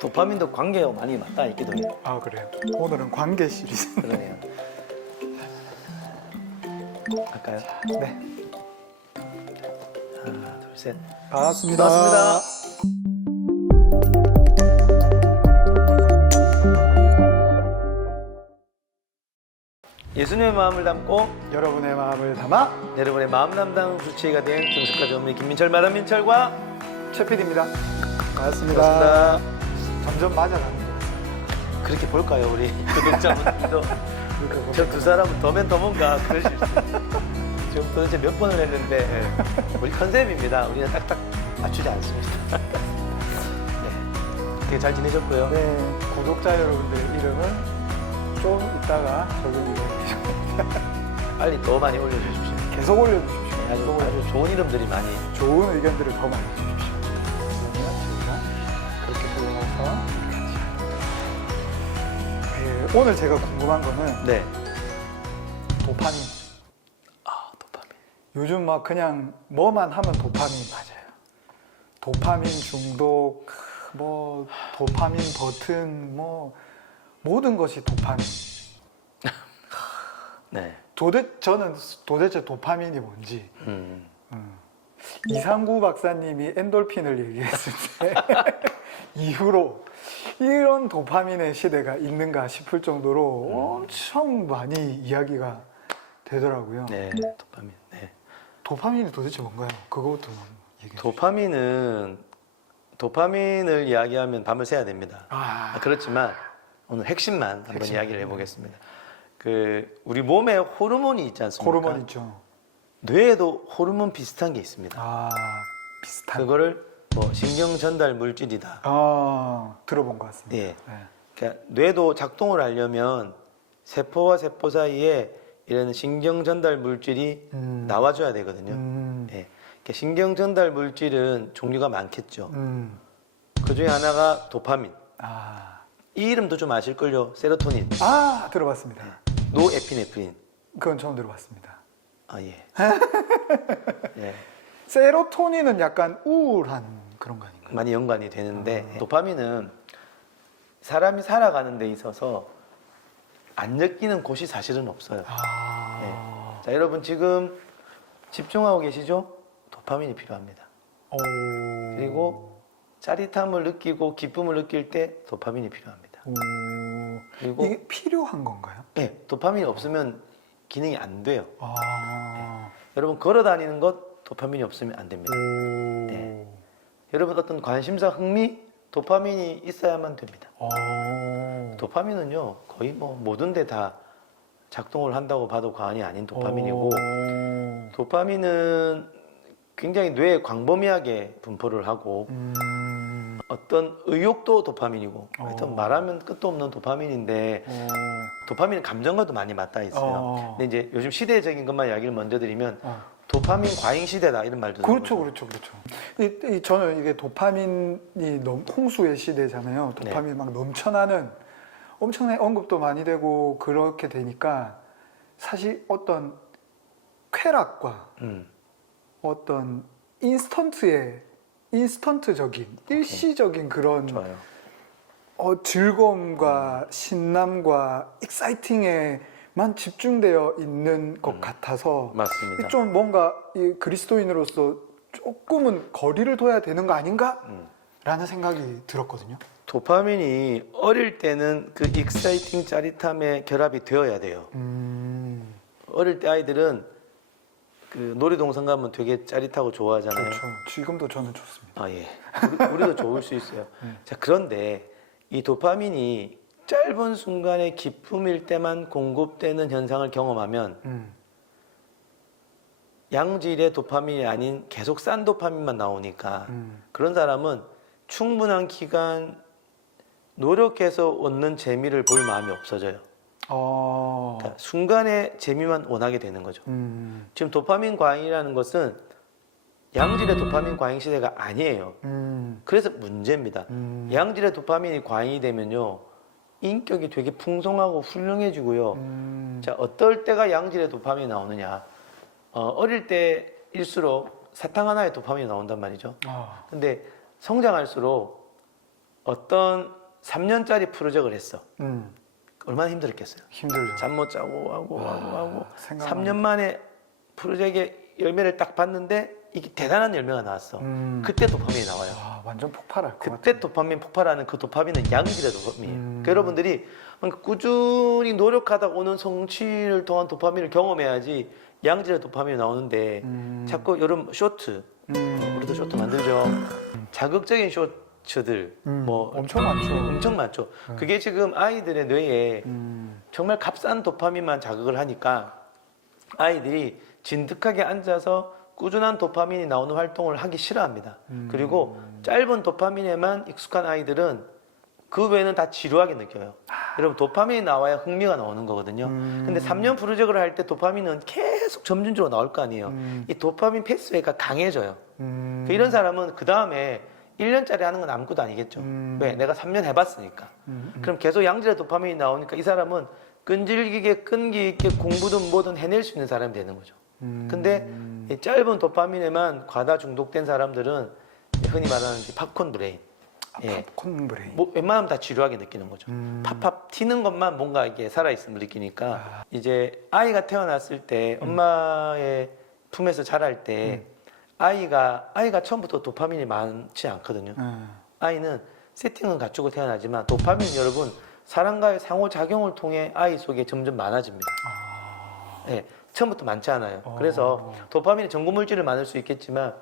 도파민도 관계가 많이 맞닿아 있기도 해요. 아 그래요. 오늘은 관계 시리즈. 그러네요. 할까요? 네. 하나, 둘, 셋. 반갑습니다. 반갑습니다. 예수님의 마음을 담고 여러분의 마음을 담아 여러분의 마음 담당 주치의가 된 정숙과 전문의 김민철 마담 민철과 최PD입니다. 반갑습니다. 점점 맞아가는 거. 그렇게 볼까요 우리 구독자분들도 이렇게 보면 저두 사람은 더면 더 뭔가 그러실 수 있어요. 지금 도대체 몇 번을 했는데 우리 컨셉입니다. 우리는 딱딱 맞추지 않습니다. 네, 되게 잘 지내셨고요. 네, 구독자 여러분들의 이름은 좀 이따가 적용이 빨리 더 많이 올려주십시오. 계속 올려주십시오. 아주, 계속 아주 좋은 이름들이 많이 좋은 의견들을 더 많이 주십시오. 저희가 그렇게 불러서 그, 오늘 제가 궁금한 거는 네. 도파민. 아 도파민. 요즘 막 그냥 뭐만 하면 도파민 맞아요. 도파민 중독, 뭐 도파민 버튼, 뭐 모든 것이 도파민. 네. 도대 저는 도대체 도파민이 뭔지 음. 이상구 박사님이 엔돌핀을 얘기했을 때 이후로 이런 도파민의 시대가 있는가 싶을 정도로 엄청 많이 이야기가 되더라고요. 네. 도파민. 네. 도파민이 도대체 뭔가요? 그거부터 얘기해. 도파민은 도파민을 이야기하면 밤을 새야 됩니다. 아, 아, 그렇지만 오늘 핵심만 한번 핵심. 이야기를 해보겠습니다. 그 우리 몸에 호르몬이 있지 않습니까? 호르몬 있죠. 뇌에도 호르몬 비슷한 게 있습니다. 아, 비슷한. 그거를 뭐 신경 전달 물질이다. 아, 들어본 것 같습니다. 예. 네. 그러니까 뇌도 작동을 하려면 세포와 세포 사이에 이런 신경 전달 물질이 음. 나와줘야 되거든요. 음, 예. 그러니까 신경 전달 물질은 종류가 많겠죠. 음, 그 중에 하나가 도파민. 아, 이 이름도 좀 아실걸요. 세로토닌, 아, 들어봤습니다. 노에피네프린. 그건 처음 들어봤습니다. 아 예. 예. 세로토닌은 약간 우울한 그런 거 아닌가요? 많이 연관이 되는데 아. 도파민은 사람이 살아가는 데 있어서 안 느끼는 곳이 사실은 없어요. 아, 자, 여러분 지금 집중하고 계시죠? 도파민이 필요합니다. 오, 그리고 짜릿함을 느끼고 기쁨을 느낄 때 도파민이 필요합니다. 오, 그리고 이게 필요한 건가요? 네, 도파민이 없으면 기능이 안 돼요. 아, 여러분 걸어 다니는 것 도파민이 없으면 안 됩니다. 오, 네. 여러분 어떤 관심사, 흥미, 도파민이 있어야만 됩니다. 오, 도파민은요 거의 뭐 모든 데 다 작동을 한다고 봐도 과언이 아닌 도파민이고 오, 도파민은 굉장히 뇌에 광범위하게 분포를 하고 음, 어떤 의욕도 도파민이고 하여튼 어. 말하면 끝도 없는 도파민인데 오, 도파민은 감정과도 많이 맞닿아 있어요. 어. 근데 이제 요즘 시대적인 것만 이야기를 먼저 드리면 어. 도파민 과잉 시대다 이런 말도 그렇죠, 나오죠. 그렇죠, 그렇죠. 이, 이 저는 이게 도파민이 넘, 홍수의 시대잖아요. 네. 도파민이 막 넘쳐나는 엄청나게 언급도 많이 되고 그렇게 되니까 사실 어떤 쾌락과 음, 어떤 인스턴트의 인스턴트적인 일시적인 그런 좋아요. 어, 즐거움과 신남과 익사이팅에만 집중되어 있는 것 음. 같아서 맞습니다. 좀 뭔가 이 그리스도인으로서 조금은 거리를 둬야 되는 거 아닌가? 음. 라는 생각이 들었거든요. 도파민이 어릴 때는 그 익사이팅 짜릿함에 결합이 되어야 돼요. 음, 어릴 때 아이들은 그 놀이동산 가면 되게 짜릿하고 좋아하잖아요. 그렇죠. 지금도 저는 좋습니다. 아 예. 우리, 도 좋을 수 있어요. 네. 자 그런데 이 도파민이 짧은 순간의 기쁨일 때만 공급되는 현상을 경험하면 음, 양질의 도파민이 아닌 계속 싼 도파민만 나오니까 음, 그런 사람은 충분한 기간 노력해서 얻는 재미를 볼 마음이 없어져요. 어, 그러니까 순간의 재미만 원하게 되는 거죠. 음, 지금 도파민 과잉이라는 것은 양질의 도파민 과잉 시대가 아니에요. 음, 그래서 문제입니다. 음, 양질의 도파민이 과잉이 되면요. 인격이 되게 풍성하고 훌륭해지고요. 음, 자, 어떨 때가 양질의 도파민이 나오느냐. 어, 어릴 때일수록 사탕 하나의 도파민이 나온단 말이죠. 아, 근데 성장할수록 어떤 3년짜리 프로젝트를 했어. 음, 얼마나 힘들었겠어요. 힘들죠. 잠 못 자고 하고 와, 하고 하고 생각만 3년 만에 프로젝트의 열매를 딱 봤는데 이게 대단한 열매가 나왔어. 음. 그때 도파민이 나와요. 와, 완전 폭발할 것 같아. 그때 도파민 폭발하는 그 도파민은 양질의 도파민이에요. 음. 그러니까 여러분들이 꾸준히 노력하다 오는 성취를 통한 도파민을 경험해야지 양질의 도파민이 나오는데 음. 자꾸 여러분 쇼트 음. 우리도 쇼트 만들죠. 자극적인 쇼 츠들 음, 뭐 엄청 많죠. 엄청 많죠. 그게 지금 아이들의 뇌에 음. 정말 값싼 도파민만 자극을 하니까 아이들이 진득하게 앉아서 꾸준한 도파민이 나오는 활동을 하기 싫어합니다. 음. 그리고 짧은 도파민에만 익숙한 아이들은 그 외에는 다 지루하게 느껴요. 여러분 도파민이 나와야 흥미가 나오는 거거든요. 음. 근데 3년 프로젝트를 할 때 도파민은 계속 점진적으로 나올 거 아니에요. 음. 이 도파민 패스웨이가 강해져요. 음. 그 이런 사람은 그 다음에 1년짜리 하는 건 아무것도 아니겠죠. 음. 왜? 내가 3년 해봤으니까. 음, 음. 그럼 계속 양질의 도파민이 나오니까 이 사람은 끈질기게 끈기 있게 공부든 뭐든 해낼 수 있는 사람이 되는 거죠. 음. 근데 이 짧은 도파민에만 과다 중독된 사람들은 흔히 말하는 이 팝콘 브레인. 아, 예. 팝콘 브레인. 뭐 웬만하면 다 지루하게 느끼는 거죠. 음. 팝팝 튀는 것만 뭔가 이게 살아있음을 느끼니까 아. 이제 아이가 태어났을 때 음. 엄마의 품에서 자랄 때 아이가 아이가 처음부터 도파민이 많지 않거든요. 음. 아이는 세팅은 갖추고 태어나지만 도파민 여러분 사람과의 상호작용을 통해 아이 속에 점점 많아집니다. 아. 네, 처음부터 많지 않아요. 어. 그래서 도파민이 전구 물질을 많을 수 있겠지만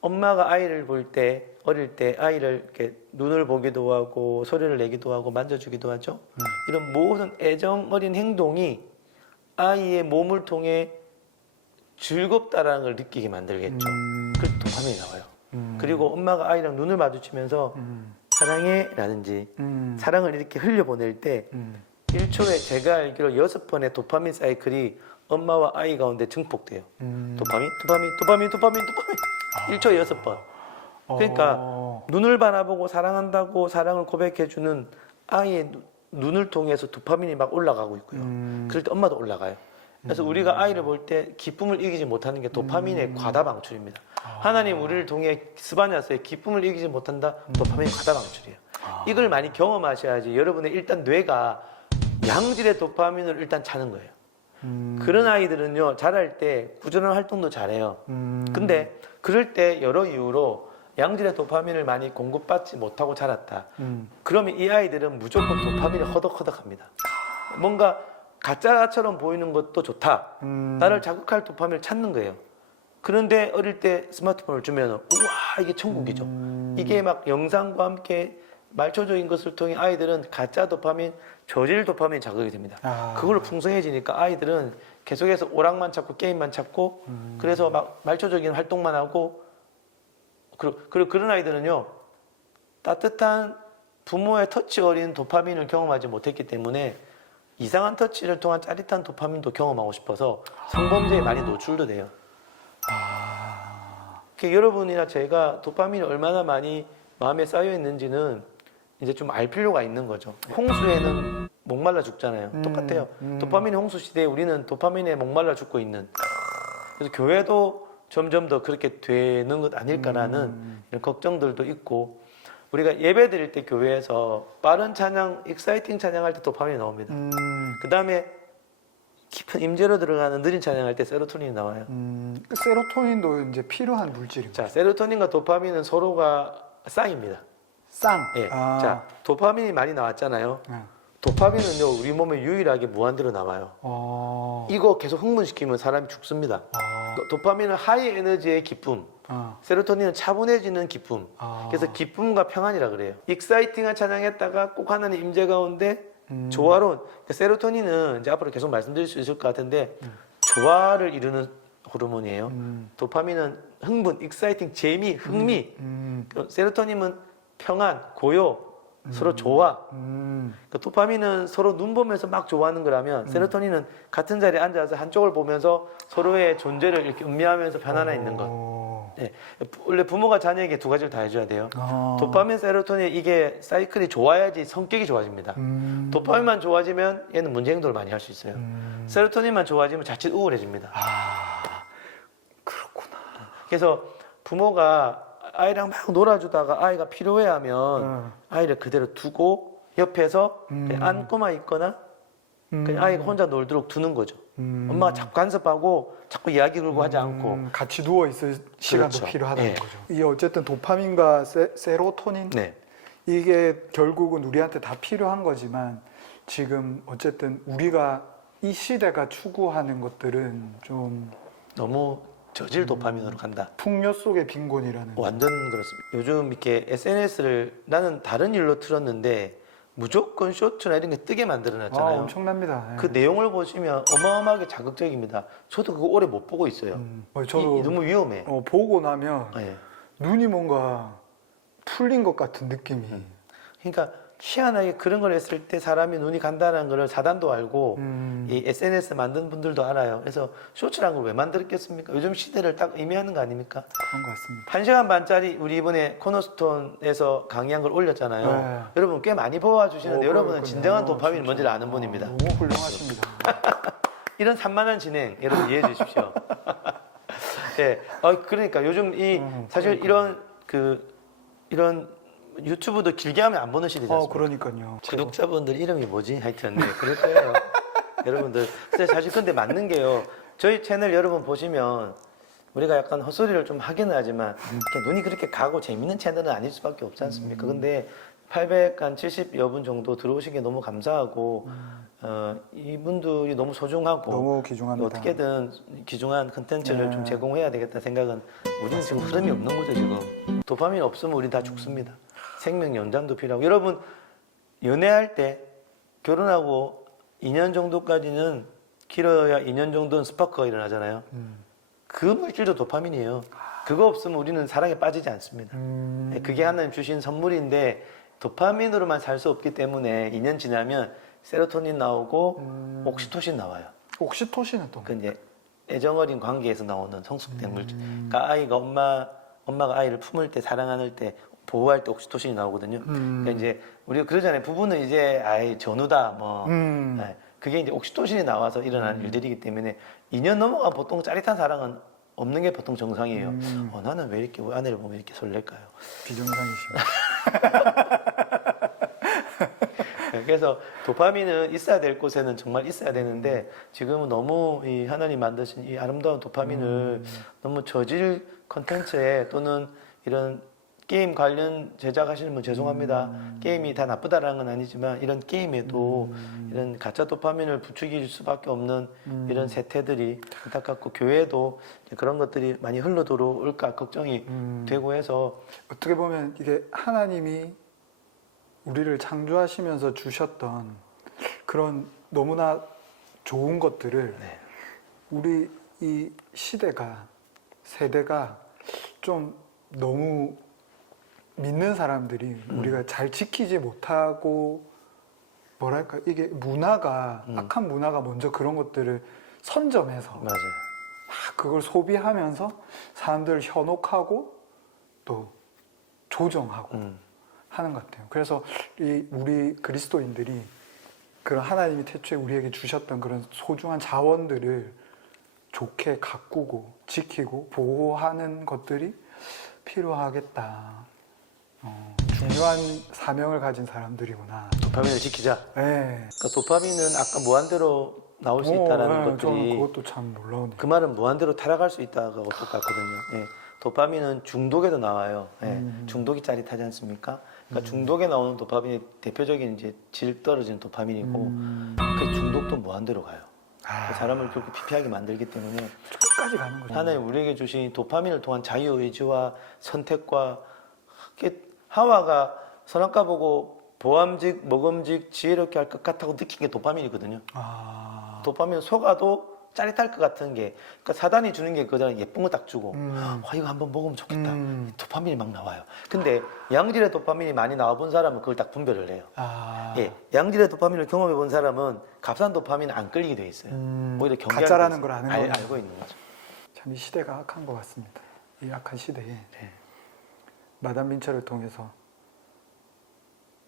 엄마가 아이를 볼 때 어릴 때 아이를 이렇게 눈을 보기도 하고 소리를 내기도 하고 만져주기도 하죠. 음. 이런 모든 애정 어린 행동이 아이의 몸을 통해 즐겁다라는 걸 느끼게 만들겠죠. 음. 그래서 도파민이 나와요. 음. 그리고 엄마가 아이랑 눈을 마주치면서 음. 사랑해라든지 음. 사랑을 이렇게 흘려보낼 때 음. 1초에 제가 알기로 여섯 번의 도파민 사이클이 엄마와 아이 가운데 증폭돼요. 음. 도파민, 도파민, 도파민, 도파민, 도파민. 1초에 여섯 번. 그러니까 어. 눈을 바라보고 사랑한다고 사랑을 고백해주는 아이의 누- 눈을 통해서 도파민이 막 올라가고 있고요. 음. 그럴 때 엄마도 올라가요. 그래서 우리가 아이를 볼 때 기쁨을 이기지 못하는 게 도파민의 과다 방출입니다. 하나님 우리를 통해 스바냐스의 기쁨을 이기지 못한다. 도파민 과다 방출이에요. 이걸 많이 경험하셔야지 여러분의 일단 뇌가 양질의 도파민을 일단 차는 거예요. 음. 그런 아이들은요 자랄 때 꾸준한 활동도 잘해요. 음. 근데 그럴 때 여러 이유로 양질의 도파민을 많이 공급받지 못하고 자랐다. 음. 그러면 이 아이들은 무조건 도파민을 허덕허덕합니다. 뭔가 가짜처럼 보이는 것도 좋다. 음. 나를 자극할 도파민을 찾는 거예요. 그런데 어릴 때 스마트폰을 주면 우와 이게 천국이죠. 음. 이게 막 영상과 함께 말초적인 것을 통해 아이들은 가짜 도파민, 저질 도파민 자극이 됩니다. 아. 그걸로 풍성해지니까 아이들은 계속해서 오락만 찾고 게임만 찾고 음. 그래서 막 말초적인 활동만 하고 그리고, 그리고 그런 아이들은요 따뜻한 부모의 터치 어린 도파민을 경험하지 못했기 때문에 이상한 터치를 통한 짜릿한 도파민도 경험하고 싶어서 성범죄에 많이 노출도 돼요. 아. 그 여러분이나 제가 도파민이 얼마나 많이 마음에 쌓여 있는지는 이제 좀 알 필요가 있는 거죠. 홍수에는 목말라 죽잖아요. 음, 똑같아요. 음. 도파민 홍수 시대에 우리는 도파민에 목말라 죽고 있는. 그래서 교회도 점점 더 그렇게 되는 것 아닐까라는 음. 이런 걱정들도 있고 우리가 예배 드릴 때 교회에서 빠른 찬양, 익사이팅 찬양할 때 도파민이 나옵니다. 음. 그 다음에 깊은 임재로 들어가는 느린 찬양할 때 세로토닌이 나와요. 음. 세로토닌도 이제 필요한 물질입니다. 자, 세로토닌과 도파민은 서로가 쌍입니다. 쌍. 예. 아. 자, 도파민이 많이 나왔잖아요. 네. 도파민은요, 우리 몸에 유일하게 무한대로 남아요. 어. 이거 계속 흥분시키면 사람이 죽습니다. 아. 도- 도파민은 하이 에너지의 기쁨, 아. 세로토닌은 차분해지는 기쁨. 아. 그래서 기쁨과 평안이라 그래요. 익사이팅한 찬양했다가 꼭 하나님 임재 가운데 음. 조화로운 그러니까 세로토닌은 이제 앞으로 계속 말씀드릴 수 있을 것 같은데 조화를 이루는 호르몬이에요. 음. 도파민은 흥분, 익사이팅, 재미, 흥미. 음. 그 세로토닌은 평안, 고요, 서로 조화. 음. 그 도파민은 서로 눈 보면서 막 좋아하는 거라면 세로토닌은 같은 자리에 앉아서 한쪽을 보면서 서로의 존재를 이렇게 음미하면서 편안해 있는 것. 어. 네. 원래 부모가 자녀에게 두 가지를 다 해줘야 돼요. 어. 도파민, 세로토닌 이게 사이클이 좋아야지 성격이 좋아집니다. 음. 도파민만 좋아지면 얘는 문제 행동을 많이 할 수 있어요. 음. 세로토닌만 좋아지면 자칫 우울해집니다. 아. 그렇구나. 그래서 부모가 아이랑 막 놀아주다가 아이가 필요해 하면 어. 아이를 그대로 두고 옆에서 음. 안고만 있거나 그냥 음. 아이가 혼자 놀도록 두는 거죠. 음. 엄마가 자꾸 간섭하고 자꾸 이야기 걸고 하지 않고 음, 같이 누워 있을 시간도 그렇죠. 필요하다는 예. 거죠. 이 어쨌든 도파민과 세, 세로토닌 네. 이게 결국은 우리한테 다 필요한 거지만 지금 어쨌든 우리가 이 시대가 추구하는 것들은 좀 너무 저질 도파민으로 간다. 풍요 속의 빈곤이라는 완전 그렇습니다. 요즘 이렇게 SNS를 나는 다른 일로 틀었는데 무조건 쇼츠나 이런 게 뜨게 아, 만들어놨잖아요. 엄청납니다. 예. 그 내용을 보시면 어마어마하게 자극적입니다. 저도 그거 오래 못 보고 있어요. 음, 어, 이- 저도 이 너무 위험해. 어, 보고 나면 예. 눈이 뭔가 풀린 것 같은 느낌이. 그러니까 희한하게 그런 걸 했을 때 사람이 눈이 간다는 걸 사단도 알고 음, 이 SNS 만든 분들도 알아요. 그래서 쇼츠란 걸 왜 만들었겠습니까? 요즘 시대를 딱 의미하는 거 아닙니까? 그런 것 같습니다. 한 시간 반짜리 우리 이번에 코너스톤에서 강의한 걸 올렸잖아요. 네. 여러분 꽤 많이 보아주시는데 어, 여러분은 그렇군요. 진정한 도파민을 진짜. 뭔지를 아는 분입니다. 아, 너무 훌륭하십니다. 이런 산만한 진행 여러분 이해해 주십시오. 예, 어, 그러니까 요즘 이 음, 사실 이런 그 이런 유튜브도 길게 하면 안 보는 시대지 어? 그러니까요. 구독자분들 이름이 뭐지? 하여튼 네, 그럴 거예요. 여러분들 근데 사실 근데 맞는 게요. 저희 채널 여러분 보시면 우리가 약간 헛소리를 좀 하기는 하지만 이렇게 눈이 그렇게 가고 재밌는 채널은 아닐 수밖에 없지 않습니까? 근데 870여 분 정도 들어오신 게 너무 감사하고 어, 이분들이 너무 소중하고 너무 귀중합니다. 어떻게든 귀중한 컨텐츠를 네. 좀 제공해야 되겠다 생각은 우리는 지금 흐름이 없는 거죠 지금 도파민 없으면 우린 다 죽습니다 생명 연장도 필요하고 여러분 연애할 때 결혼하고 2년 정도까지는 길어야 2년 정도는 스파크가 일어나잖아요 음. 그 물질도 도파민이에요 그거 없으면 우리는 사랑에 빠지지 않습니다 음, 네, 그게 하나님 주신 선물인데 도파민으로만 살 수 없기 때문에 2년 지나면 세로토닌 나오고 음. 옥시토신 나와요 옥시토신은 또 그 이제 애정어린 관계에서 나오는 성숙된 음. 물질. 그러니까 아이가 엄마 엄마가 아이를 품을 때 사랑 안을 때 보호할 때 옥시토신이 나오거든요. 음. 그러니까 이제 우리가 그러잖아요. 부부는 이제 아이 전우다 뭐. 음. 네. 그게 이제 옥시토신이 나와서 일어나는 일들이기 때문에 2년 넘어가 보통 짜릿한 사랑은 없는 게 보통 정상이에요. 음. 어, 나는 왜 이렇게 아내를 보면 이렇게 설렐까요? 비정상이십니다. 네, 그래서 도파민은 있어야 될 곳에는 정말 있어야 되는데 지금은 너무 이 하나님 만드신 이 아름다운 도파민을 너무 저질 컨텐츠에 또는 이런 게임 관련 제작하시는 분 죄송합니다. 게임이 다 나쁘다라는 건 아니지만 이런 게임에도 이런 가짜 도파민을 부추길 수밖에 없는 이런 세태들이 안타깝고 교회도 그런 것들이 많이 흘러 들어올까 걱정이 음. 되고 해서 어떻게 보면 이게 하나님이 우리를 창조하시면서 주셨던 그런 너무나 좋은 것들을 네. 우리 이 시대가 세대가 좀 너무 믿는 사람들이 음. 우리가 잘 지키지 못하고 뭐랄까 이게 문화가 음. 악한 문화가 먼저 그런 것들을 선점해서 맞아요. 막 그걸 소비하면서 사람들을 현혹하고 또 조정하고 음. 하는 것 같아요. 그래서 이 우리 그리스도인들이 그런 하나님이 태초에 우리에게 주셨던 그런 소중한 자원들을 좋게 가꾸고 지키고 보호하는 것들이 필요하겠다. 어, 중요한 사명을 가진 사람들이구나. 도파민을 지키자. 네. 그러니까 도파민은 아까 무한대로 나올 수 있다라는 어, 네, 저는 것들이 그것도 참 놀라우네요. 그 말은 무한대로 타락할 수 있다가 똑같거든요. 예. 도파민은 중독에도 나와요. 예. 음. 중독이 짜릿하지 않습니까? 그러니까 중독에 나오는 도파민이 대표적인 이제 질 떨어지는 도파민이고 음. 그 중독도 무한대로 가요. 아, 그 사람을 그렇게 피폐하게 만들기 때문에 끝까지 가는 거죠. 하나님 우리에게 주신 도파민을 통한 자유 의지와 선택과 이렇게 하와가 선악과 보고 보암직, 먹음직, 지혜롭게 할 것 같다고 느낀 게 도파민이거든요. 아, 도파민 속아도 짜릿할 것 같은 게 그러니까 사단이 주는 게 그잖아요 예쁜 거 딱 주고 음. 와 이거 한번 먹으면 좋겠다 음. 도파민이 막 나와요 근데 양질의 도파민이 많이 나와본 사람은 그걸 딱 분별을 해요 아, 예 양질의 도파민을 경험해 본 사람은 값싼 도파민은 안 끌리게 돼 있어요 음, 오히려 경계하게 가짜라는 돼 걸. 아는 알. 알고 있는 거죠 참 이 시대가 악한 것 같습니다. 이 악한 시대에 네. 마담 민처를 통해서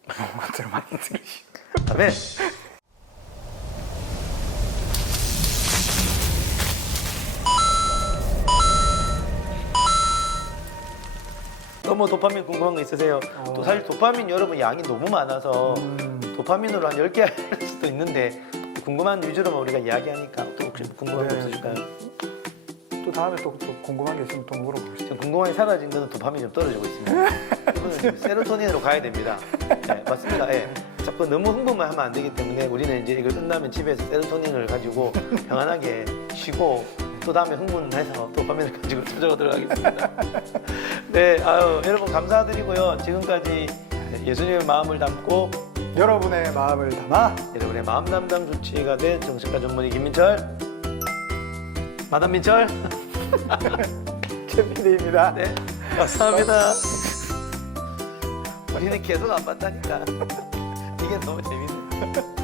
것들을 많이 들으시고 다음에 도파민 궁금한 거 있으세요? 어. 또 사실 도파민 여러분 양이 너무 많아서 음, 도파민으로 한 10개 할 수도 있는데 궁금한 위주로만 우리가 이야기하니까 또 혹시 궁금한 거 네. 없으실까요? 또 다음에 또, 또 궁금한 게 있으면 또 물어보시죠. 지금 궁금함이 사라진 것은 도파민이 좀 떨어지고 있습니다. 지금 세로토닌으로 가야 됩니다. 네, 맞습니다. 예. 자꾸 너무 흥분만 하면 안 되기 때문에 우리는 이제 이걸 끝나면 집에서 세로토닌을 가지고 평안하게 쉬고 또 다음에 흥분해서 도파민을 가지고 찾아오도록 하겠습니다. 네, 아유, 여러분 감사드리고요. 지금까지 예수님의 마음을 담고 여러분의 마음을 담아 여러분의 마음 담당 주치의가 된 정신과 전문의 김민철, 마담 민철, 최민희입니다. 네, 감사합니다. 우리는 계속 안 봤다니까. 이게 너무 재밌네.